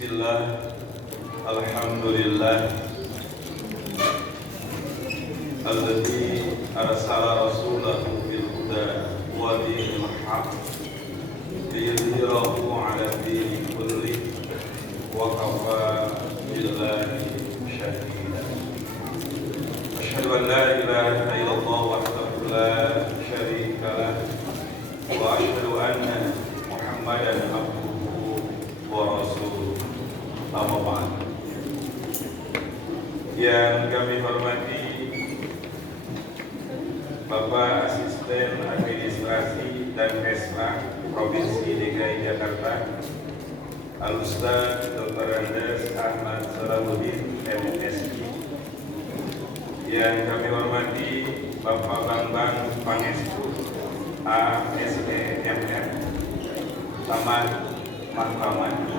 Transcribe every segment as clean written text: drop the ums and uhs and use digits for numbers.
Bismillah, alhamdulillah, alladzi arsala rasulahu bil huda wa dinil haqq liyudhhirahu 'ala dini kulli wa kafa billahi shahida. Asyhadu an la ilaha illallah wahdahu la syarika lah wa asyhadu anna Muhammadan abduhu wa rasuluh. Amma ba'd. Yang kami hormati Bapak Asisten Administrasi dan Esra Provinsi DKI Jakarta, Al-Ustaz Dr. Andes Ahmad Salahuddin MSI. Yang kami hormati Bapak Bambang Pangestu ASEMM Taman Mahkamah.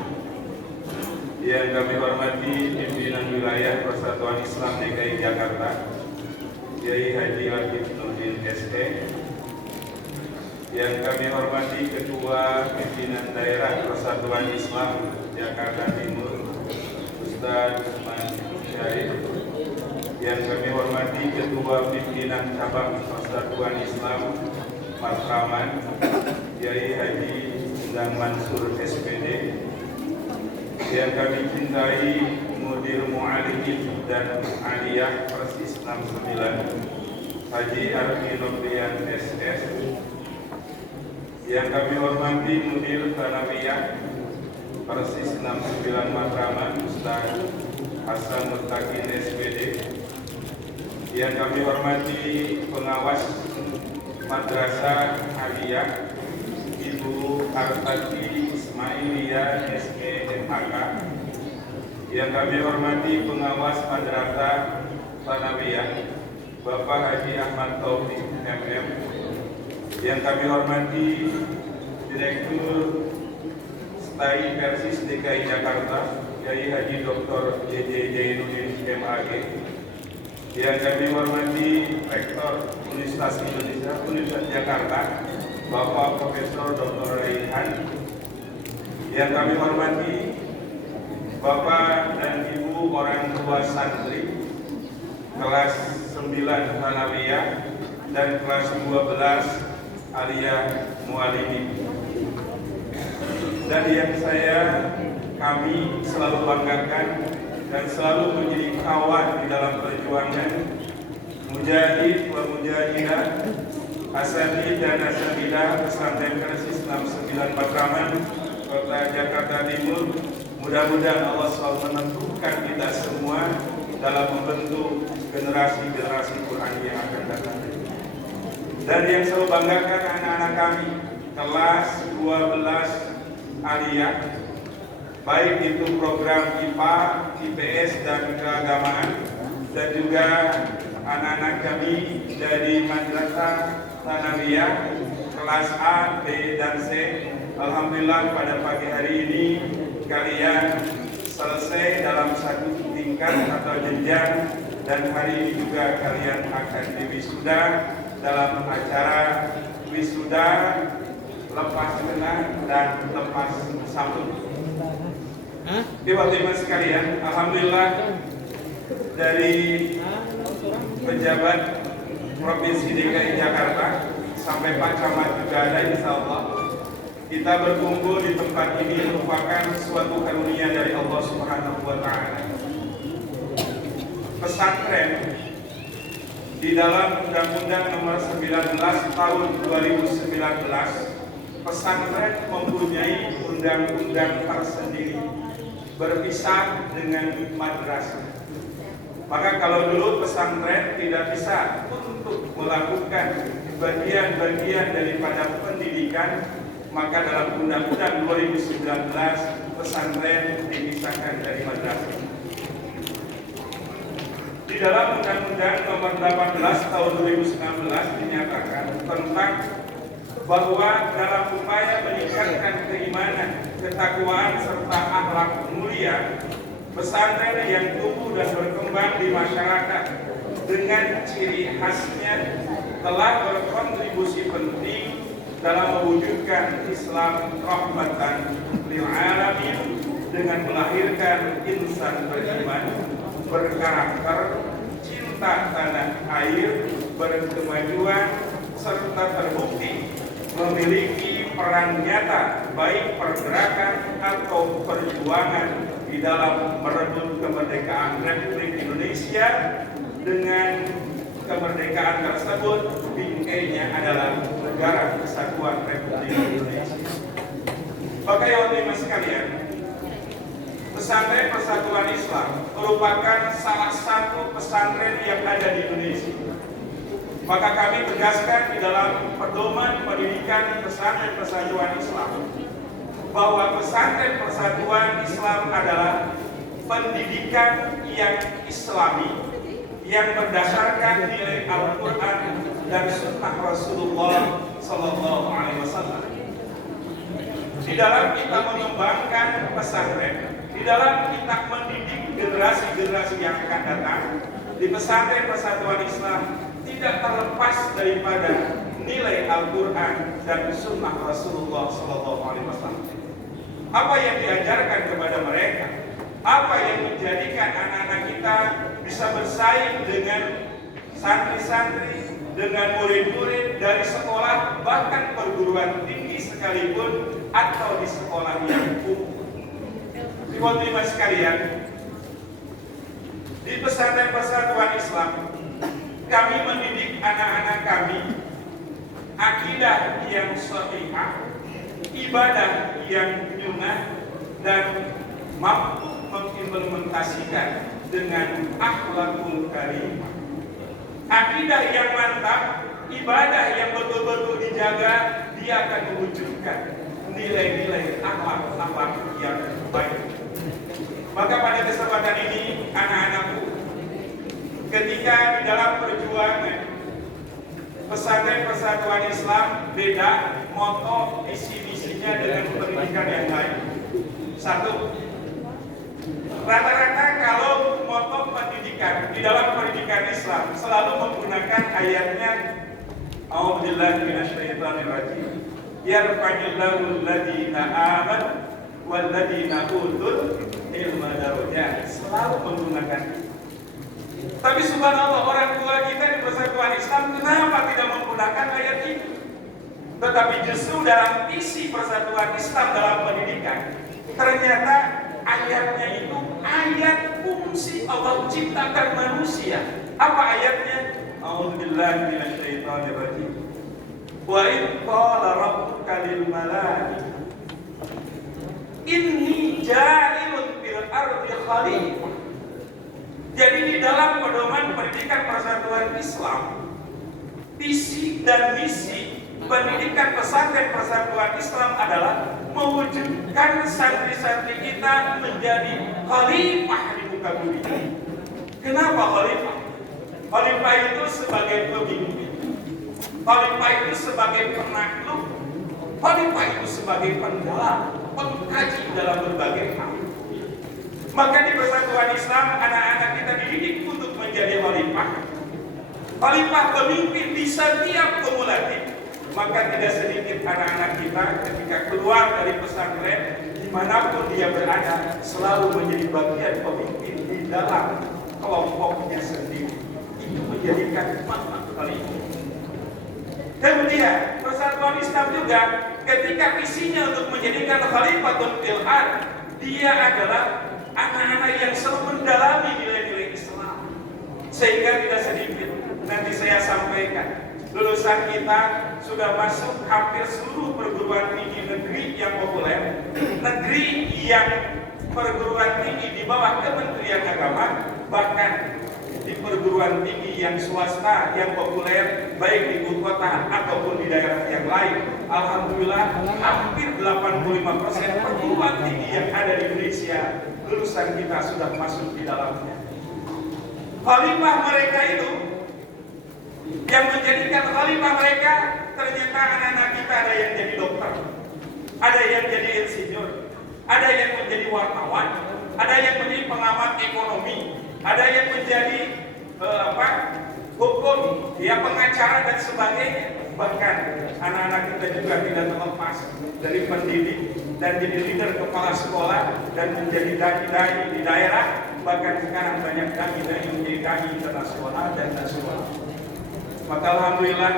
Yang kami hormati pimpinan wilayah Persatuan Islam DKI Jakarta, Kiai Haji Latif Nurdin SE. Yang kami hormati Ketua Pimpinan Daerah Persatuan Islam Jakarta Timur, Ustaz Usman Syarif. Yang kami hormati Ketua Pimpinan Cabang Persatuan Islam Matraman, Kiai Haji Endang Mansur SPD. Yang kami cintai Mudir Mu'alimin dan Aliyah Persis 69 Haji Arfi Nurdian SS. Yang kami hormati Mudir Tanawiyah Persis 69 Matraman Ustaz Hasan Mutakin SPD. Yang kami hormati pengawas Madrasah Aliyah Ibu Artati Ismailiyah SMK. Yang kami hormati pengawas Madrasah Tanawiyah Bapak Haji Ahmad Taufik MM. Yang kami hormati Direktur Stai Persis DKI Jakarta Kiai Haji Dr. JJ Jainuddin MAG. Yang kami hormati Rektor Universitas Indonesia Universitas Jakarta Bapak Profesor Dr. Raihan. Yang kami hormati Bapak dan Ibu orang tua santri kelas 9 Thanawiyah dan kelas 12 Aliyah Mu'alimin. Dan yang kami selalu banggakan dan selalu menjadi kawan di dalam perjuangan mujahid wa mujahidah asatidz dan asatidzah pesantren Persis 69 Matraman Kota Jakarta Timur. Mudah-mudahan Allah selalu menentukan kita semua dalam membentuk generasi-generasi Quran yang akan datang. Dan yang selalu banggakan anak-anak kami kelas 12 Aliyah, baik itu program IPA, IPS dan keagamaan, dan juga anak-anak kami dari Madrasah Thanawiyah kelas A, B, dan C. Alhamdulillah pada pagi hari ini kalian selesai dalam satu tingkat atau jenjang, dan hari ini juga kalian akan diwisuda dalam acara wisuda lepas kenang dan lepas sambut. Ibu-ibu sekalian, alhamdulillah dari pejabat Provinsi DKI Jakarta sampai Pak Camat juga ada, insya Allah. Kita berkumpul di tempat ini merupakan suatu karunia dari Allah Subhanahu wa Ta'ala. Pesantren di dalam Undang-Undang Nomor 19 Tahun 2019, pesantren mempunyai undang-undang tersendiri, berpisah dengan madrasah. Maka kalau dulu pesantren tidak bisa untuk melakukan bagian-bagian daripada pendidikan, maka dalam Undang-Undang 2019 pesantren dipisahkan dari madrasah. Di dalam Undang-Undang Nomor 18 Tahun 2019 dinyatakan tentang bahwa dalam upaya meningkatkan keimanan, ketakwaan serta akhlak mulia, pesantren yang tumbuh dan berkembang di masyarakat dengan ciri khasnya telah berkontribusi penting dalam mewujudkan Islam rahmatan lil alamin dengan melahirkan insan beriman, berkarakter, cinta tanah air, berkemajuan, serta terbukti memiliki peran nyata baik pergerakan atau perjuangan di dalam merebut kemerdekaan Republik Indonesia. Dengan kemerdekaan tersebut, bingkainya adalah Negara Kesatuan Republik Indonesia. Bapak Ibu sekalian, Pesantren Persatuan Islam merupakan salah satu pesantren yang ada di Indonesia. Maka kami tegaskan di dalam pedoman pendidikan Pesantren Persatuan Islam bahwa Pesantren Persatuan Islam adalah pendidikan yang Islami, yang berdasarkan nilai Al-Quran dan Sunnah Rasulullah Sallallahu Alaihi Wasallam. Di dalam kita mengembangkan pesantren, di dalam kita mendidik generasi-generasi yang akan datang, di Pesantren Persatuan Islam tidak terlepas daripada nilai Al-Quran dan Sunnah Rasulullah Sallallahu Alaihi Wasallam. Apa yang diajarkan kepada mereka, apa yang menjadikan anak-anak kita bisa bersaing dengan santri-santri, dengan murid-murid dari sekolah bahkan perguruan tinggi sekalipun atau di sekolah yang umum. Ibu-ibu sekalian, di Pesantren Persatuan Islam kami mendidik anak-anak kami akidah yang shahihah, ibadah yang nyunah, dan mampu mengimplementasikan dengan akhlakul karimah. Akidah yang mantap, ibadah yang betul-betul dijaga, dia akan mewujudkan nilai-nilai akhlak yang baik. Maka pada kesempatan ini, anak-anakku, ketika di dalam perjuangan Pesantren Persatuan Islam beda moto misinya dengan pendidikan yang lain. Satu, rata-rata kalau moto pendidikan di dalam pendidikan Islam selalu menggunakan ayatnya A'udzubillahi minasyaitonirrajim. Yarfa'illahu alladziina aamanu walladziina utul ilma darajat. Selalu menggunakan. Tapi subhanallah, orang tua kita di Persatuan Islam kenapa tidak menggunakan ayat ini? Tetapi justru dalam isi Persatuan Islam dalam pendidikan, ternyata ayatnya itu ayat fungsi Allah ciptakan manusia. Apa ayatnya? A'udzubillahi minasyaitonirrajim. Wa idh qala rabbuka lil malaikati inni ja'ilun fil ardi khalifah. Jadi di dalam pedoman pendidikan Persatuan Islam, visi dan misi pendidikan Pesantren Persatuan Islam adalah mewujudkan santri-santri kita menjadi khalifah di muka bumi. Kenapa khalifah? Khalifah itu sebagai pemimpin, khalifah itu sebagai penakluk, khalifah itu sebagai pendalam, pengkaji dalam berbagai hal. Maka di Persatuan Islam anak-anak kita dididik untuk menjadi khalifah. Khalifah pemimpin di setiap kumulatif. Maka tidak sedikit anak-anak kita ketika keluar dari pesantren, dimanapun dia berada, selalu menjadi bagian pemimpin di dalam kelompoknya sendiri. Itu menjadikan makna khalifah. Kemudian Persatuan Islam juga ketika visinya untuk menjadikan khalifatul fil ard, dia adalah anak-anak yang selalu mendalami nilai-nilai Islam. Sehingga tidak sedikit, nanti saya sampaikan, lulusan kita sudah masuk hampir seluruh perguruan tinggi negeri yang populer, negeri yang perguruan tinggi di bawah Kementerian Agama, bahkan di perguruan tinggi yang swasta yang populer baik di ibu kota ataupun di daerah yang lain. Alhamdulillah hampir 85% perguruan tinggi yang ada di Indonesia lulusan kita sudah masuk di dalamnya. Khalifah mereka itu, yang menjadikan khalifah mereka, ternyata anak-anak kita ada yang jadi dokter, ada yang jadi insinyur, ada yang menjadi wartawan, ada yang menjadi pengamat ekonomi, ada yang menjadi hukum, pengacara dan sebagainya. Bahkan anak-anak kita juga tidak terlepas dari pendidik, dan jadi leader kepala sekolah dan menjadi dai di daerah. Bahkan sekarang banyak dai yang menjadi dai internasional dan nasional. Maka alhamdulillah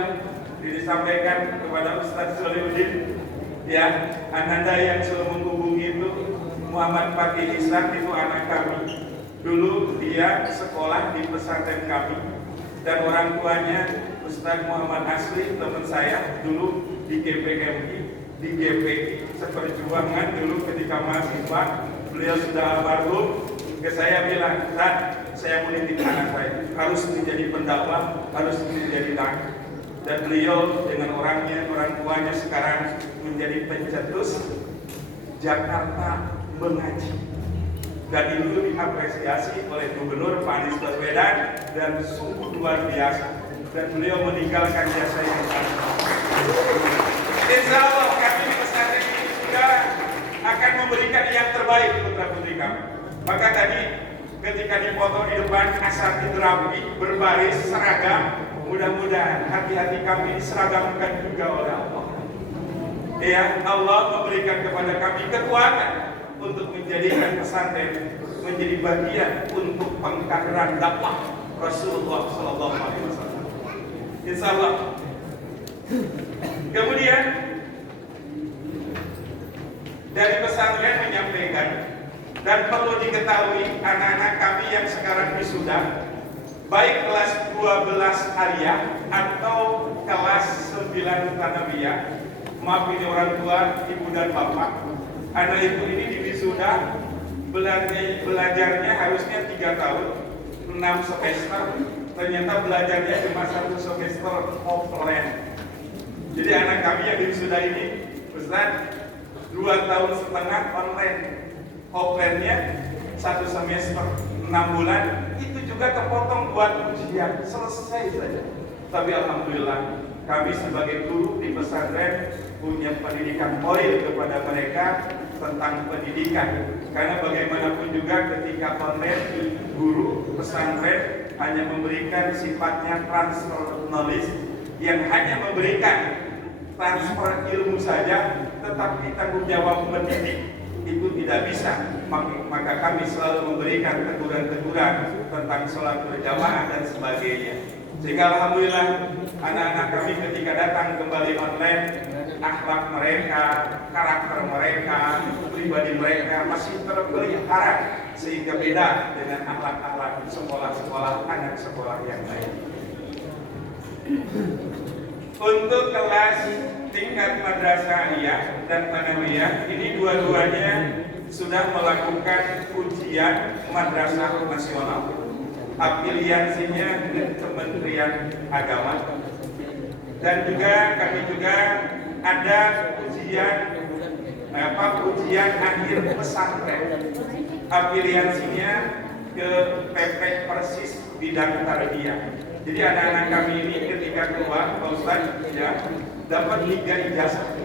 disampaikan kepada Ustaz Solihuddin, ya, ananda yang selalu menghubungi itu Muhammad Fatih Ihsan, itu anak kami. Dulu dia sekolah di pesantren kami dan orang tuanya Ustaz Muhammad Asli, teman saya dulu di GPMI, di GPI seperjuangan dulu ketika mahasiswa. Beliau sudah almarhum. Ke saya bilang, Ustaz, saya mendidik anak saya harus menjadi pendakwah, harus menjadi dai. Dan beliau dengan orang tuanya sekarang menjadi pencetus Jakarta Mengaji. Dan itu diapresiasi oleh Gubernur Pak Anies Baswedan dan sungguh luar biasa. Dan beliau meninggalkan jasa yang sangat. Insya Allah kami di pesantren ini juga akan memberikan yang terbaik putra putri kami. Maka tadi ketika dipoto di depan asatidz rapi berbaris seragam, mudah-mudahan hati-hati kami diseragamkan juga oleh Allah. Ya, Allah memberikan kepada kami kekuatan untuk menjadikan pesantren menjadi bagian untuk pengkaderan dakwah Rasulullah Sallallahu Alaihi Wasallam. Insya Allah. Kemudian dari pesantren menyampaikan, dan perlu diketahui anak-anak kami yang sekarang wisuda, baik kelas 12 aliyah atau kelas 9 tanawiyah, maaf ini orang tua, ibu dan bapak, anak itu ini di wisuda belajarnya harusnya 3 tahun, 6 semester, ternyata belajarnya cuma 1 semester offline. Jadi anak kami yang di wisuda ini, Ustaz, 2 tahun setengah online. Offline-nya 1 semester 6 bulan, itu juga kepotong buat ujian, selesai saja. Tapi alhamdulillah kami sebagai guru di pesantren punya pendidikan moral kepada mereka tentang pendidikan. Karena bagaimanapun juga ketika online guru pesantren hanya memberikan sifatnya transfer knowledge, yang hanya memberikan transfer ilmu saja, tetapi tanggung jawab mendidik itu tidak bisa. Maka kami selalu memberikan teguran-teguran tentang sholat berjamaah dan sebagainya. Sehingga alhamdulillah anak-anak kami ketika datang kembali online, akhlak mereka, karakter mereka, pribadi mereka masih terpelihara, sehingga beda dengan akhlak-akhlak sekolah-sekolah anak sekolah yang lain. Untuk kelas tingkat madrasah aliyah dan tsanawiyah ini dua-duanya sudah melakukan ujian madrasah nasional. Afiliasinya dengan Kementerian Agama. Dan juga kami juga ada ujian akhir pesantren. Afiliasinya ke PP Persis bidang tarbiyah. Jadi anak-anak kami ini ketika keluar, Pak Ustaz, ya, dapat 3 ijazah.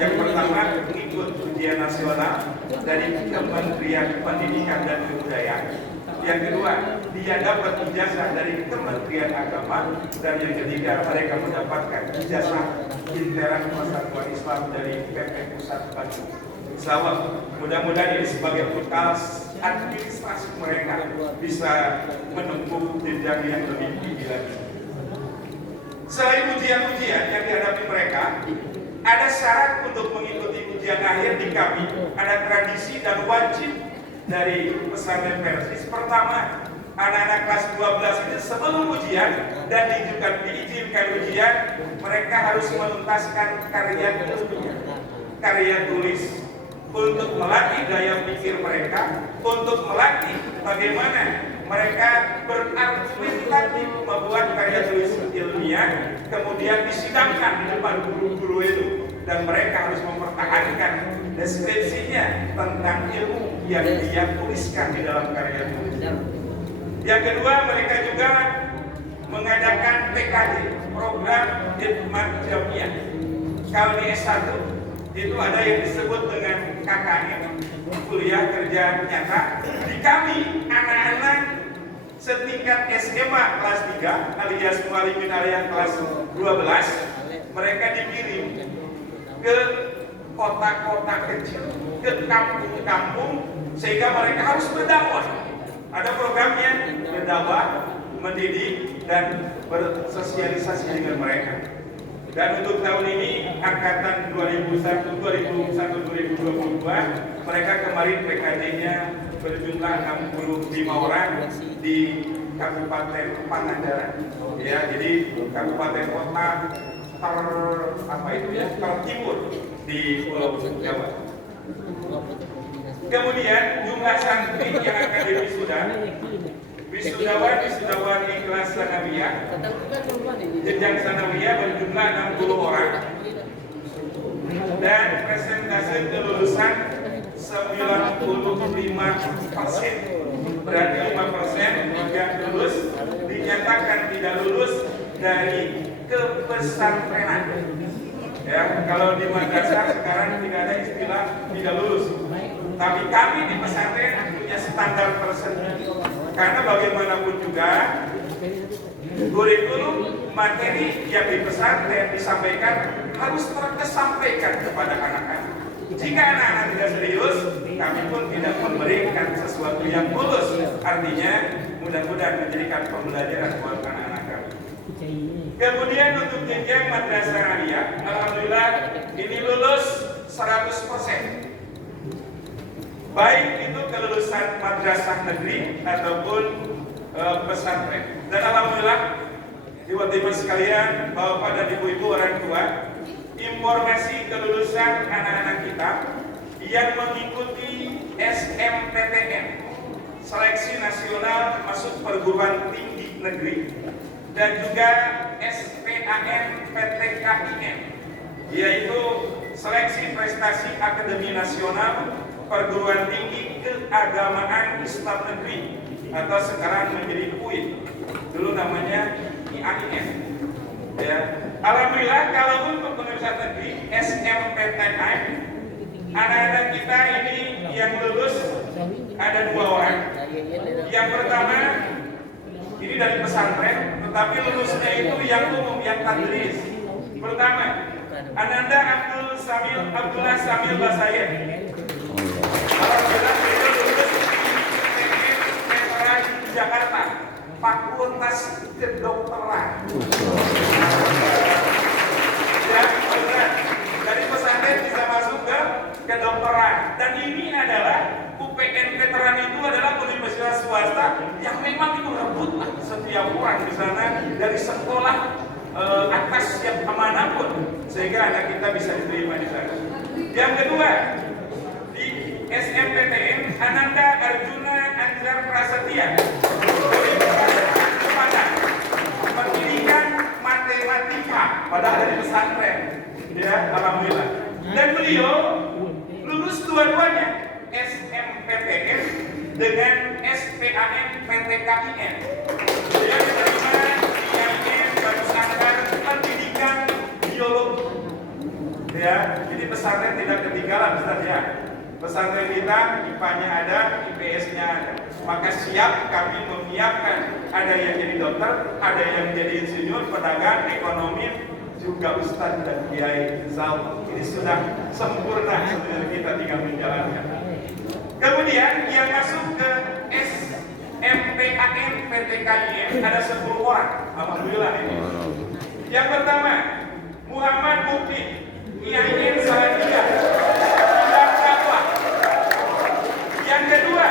Yang pertama mengikut ujian nasional dari Kementerian Pendidikan dan Kebudayaan. Yang kedua, dia dapat ijazah dari Kementerian Agama. Dan yang ketiga, mereka mendapatkan ijazah Interan Persatuan Islam dari PP Pusat Bandung. Insyaallah, mudah-mudahan ini sebagai bekal administrasi mereka bisa menempuh jenjang yang lebih tinggi lagi. Selain ujian-ujian yang dihadapi mereka, ada syarat untuk mengikuti ujian akhir di kami. Ada tradisi dan wajib dari pesantren Persis. Pertama, anak-anak kelas 12 ini sebelum ujian dan diizinkan ujian, mereka harus menuntaskan karya ilmiah, karya tulis, untuk melatih daya pikir mereka, untuk melatih bagaimana mereka berargumentatif membuat karya tulis ilmiah, kemudian disidangkan di depan guru-guru itu, dan mereka harus mempertahankan deskripsinya tentang ilmu yang dia tuliskan di dalam karya tulis. Yang kedua, mereka juga mengadakan PKJ, program khidmat jamiah. Kalau di S1 itu ada yang disebut dengan KKN, kuliah kerja nyata. Di kami, anak-anak setingkat SMA kelas 3 alias muallimin aliyah kelas 12, mereka dikirim ke kota-kota kecil, ke kampung-kampung, sehingga mereka harus berdakwah. Ada programnya, berdakwah, mendidik, dan bersosialisasi dengan mereka. Dan untuk tahun ini, angkatan 2021-2022, mereka kemarin PKJ-nya berjumlah 65 orang di Kabupaten Pangandaran. Ya, jadi kabupaten kota tertimur di Pulau Jawa. Kemudian jumlah santri yang akan diwisuda, wisudawan ikhlas sanawiyah, jenjang sanawiyah berjumlah 60 orang, dan presentase kelulusan 95%. Berarti 5% yang lulus dinyatakan tidak lulus dari kepesantrenan. Ya, kalau di madrasah sekarang tidak ada istilah tidak lulus. Tapi kami di pesantren punya standar tersendiri. Karena bagaimanapun juga kurikulum materi yang di pesantren disampaikan harus terkesampaikan kepada anak-anak. Jika anak-anak tidak serius, kami pun tidak memberikan sesuatu yang mulus. Artinya, mudah-mudahan menjadikan pembelajaran buat anak-anak kami. Kemudian untuk jenjang madrasah aliyah, alhamdulillah ini lulus 100%. Baik itu kelulusan madrasah negeri ataupun pesantren. Dan alhamdulillah, ibu-ibu sekalian, bapak dan ibu-ibu orang tua, informasi kelulusan anak-anak kita yang mengikuti SMPTN, Seleksi Nasional Masuk Perguruan Tinggi Negeri, dan juga SPAN PTKIN, yaitu Seleksi Prestasi Akademi Nasional Perguruan Tinggi Keagamaan Islam Negeri, atau sekarang menjadi UIN, dulu namanya IAIN. Ya, alhamdulillah kalau untuk universitas negeri SMPTN, anak-anak kita ini yang lulus ada 2 orang. Yang pertama ini dari pesantren, tetapi lulusnya itu yang umum, yang tadris. Pertama, Ananda Abdullah Samil Basayed. Alhamdulillah beliau lulus di PTN Jakarta, Fakultas Kedokteran. Ya, dari pesantren bisa masuk ke kedokteran. Dan ini adalah UPN Veteran, itu adalah universitas swasta yang memang itu rebut setiap orang di sana dari sekolah atas yang kemanapun, sehingga anak kita bisa diterima di sana. Yang kedua, di SMPTN Ananda Arjuna Anjar Prasetya, pendidikan matematika, padahal dari pesantren. Ya, alhamdulillah. Dan beliau lulus dua-duanya, SMPTN dengan SPAN PTKIN. Dia menerima IAIN Barusankan Pendidikan Biologi. Ya, jadi pesantren tidak ketinggalan, Ustaz ya. Pesantren kita IPA-nya ada, IPS-nya ada. Maka siap kami menyiapkan, ada yang jadi dokter, ada yang jadi insinyur, pedagang, ekonomi, juga ustaz dan kiai. Insyaallah ini sudah sempurna, sebenarnya kita tinggal menjalankan. Kemudian yang masuk ke SMPAN PTKIN ada 10 orang. Alhamdulillah ini. Yang pertama, Muhammad Mukti, IAIN Salatiga, bidang dakwah. Yang kedua,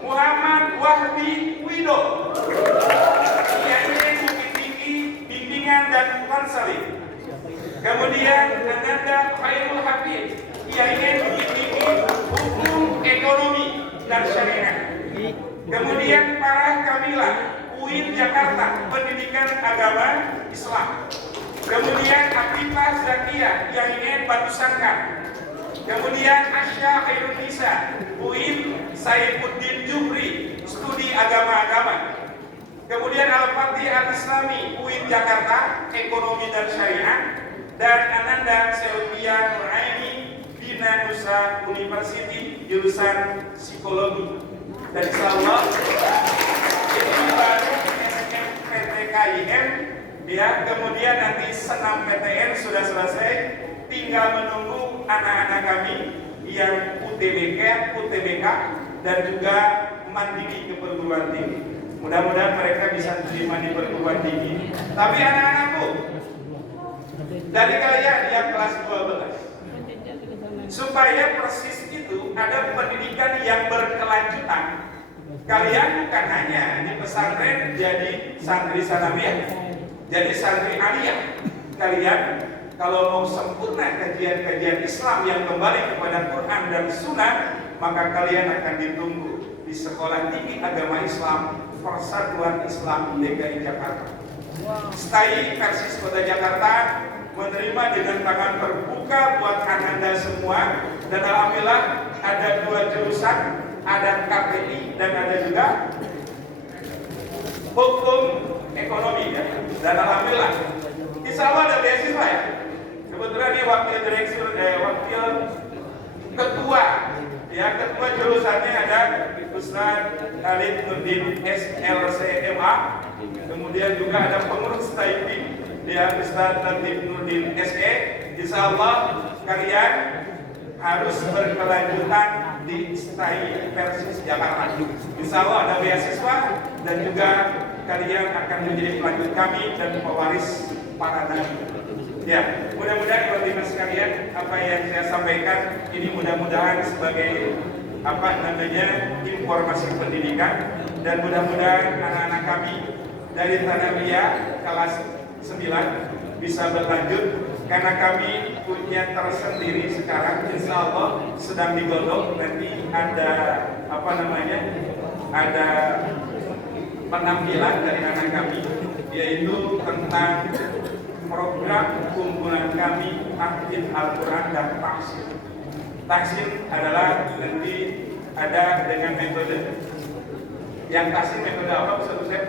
Muhammad Wahdi Wido, IAIN Bukit Tinggi, Bimbingan dan Konseling. Kemudian Ananda Khairul Hafid, IAIN Bukit Tinggi, Hukum Ekonomi dan Syariah. Kemudian Farah Kamila, UIN Jakarta, Pendidikan Agama Islam. Kemudian Afifah Zakia, IAIN Batu Sangkar. Kemudian Asya Khairunisa, UIN Saifuddin Jufri, Studi Agama-Agama. Kemudian Al-Fatih Al-Islami, UIN Jakarta, Ekonomi dan Syariah. Dan Ananda Selvia Nuraini, Bina Nusa University, jurusan Psikologi. Dan insyaallah ini baru SMPTKIN. Ya, kemudian nanti senam PTN sudah selesai, tinggal menunggu anak-anak kami yang UTBK dan juga mandiri ke perguruan tinggi. Mudah-mudahan mereka bisa terima di perguruan tinggi. Tapi anak-anakku, dari kalian yang kelas 12, supaya persis itu ada pendidikan yang berkelanjutan. Kalian bukan hanya di pesantren jadi santri sanawiyah, jadi santri aliyah. Kalian kalau mau sempurna kajian-kajian Islam yang kembali kepada Quran dan Sunnah, maka kalian akan ditunggu di Sekolah Tinggi Agama Islam Persatuan Islam DKI Jakarta. STAI Persis Kota Jakarta menerima dengan tangan terbuka buat Anda semua, dan alhamdulillah ada 2 jurusan, ada KPI dan ada juga hukum ekonomi ya. Dan alhamdulillah insya Allah ada beasiswa ya. Kebetulan ini wakil direktur, wakil ketua ya, ketua jurusannya ada Ustaz Khalid Nurdin SLCMA, kemudian juga ada pengurus Taiping ya, Ustaz Latif Nurdin SE. Insya Allah kalian harus berkelanjutan di STAI Persis Jakarta. Insya Allah ada beasiswa dan juga kalian akan menjadi pelanjut kami dan pewaris para nabi. Ya, mudah-mudahan teman-teman sekalian, apa yang saya sampaikan ini mudah-mudahan sebagai informasi pendidikan, dan mudah-mudahan anak-anak kami dari Tanabiyah kelas 9 bisa berlanjut, karena kami punya tersendiri sekarang, insya Allah sedang digodok. Nanti ada ada penampilan dari anak kami, yaitu tentang program kumpulan kami tahfidz Al-Quran dan tahsin. Tahsin adalah nanti ada dengan metode. Yang tahsin metode apa Ustaz Usep?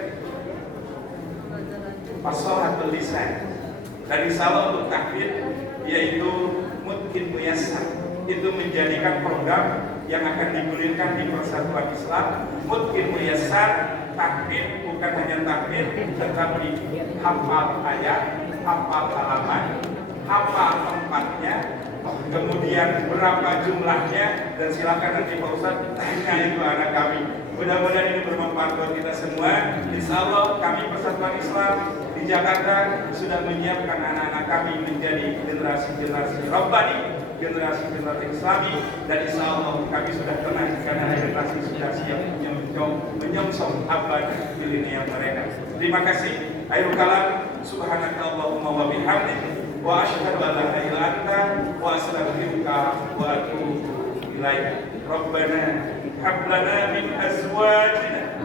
Fashahatul lisan. Dan insya Allah untuk tahfidz yaitu mungkin muyassar, itu menjadikan program yang akan digulirkan di Persatuan Islam. Mungkin muyassar, tahfidz bukan hanya tahfidz, tetapi hafal ayat, hafal halaman, hafal tempatnya, kemudian berapa jumlahnya, dan silakan nanti Pak Ustadz tanya itu anak kami. Mudah-mudahan ini bermanfaat buat kita semua. Insya Allah kami Persatuan Islam di Jakarta sudah menyiapkan anak-anak kami menjadi generasi-generasi Rabbani, generasi-generasi Islami, dan insya Allah kami sudah tenang karena generasi sudah siap menyongsong abad milenial mereka. Terima kasih. Akhirul kalam, subhanakallahumma wa bihamdik, wa asyhadu an la ilaha illa anta, wa astaghfiruka wa atubu ilaik. Rabbana hab lana min azwajina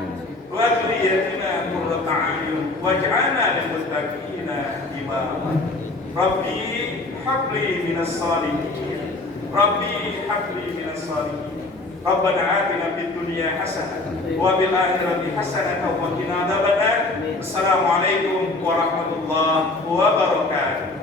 wa dhurriyyatina qurrata a'yun waj'alna lil muttaqina imama. Rabbi habli minas salihin, Rabbi habli minas salihin. Rabbana atina fid dunya hasanah wa bil akhirati hasanah wa qina adzabannar. Assalamualaikum warahmatullahi wabarakatuh.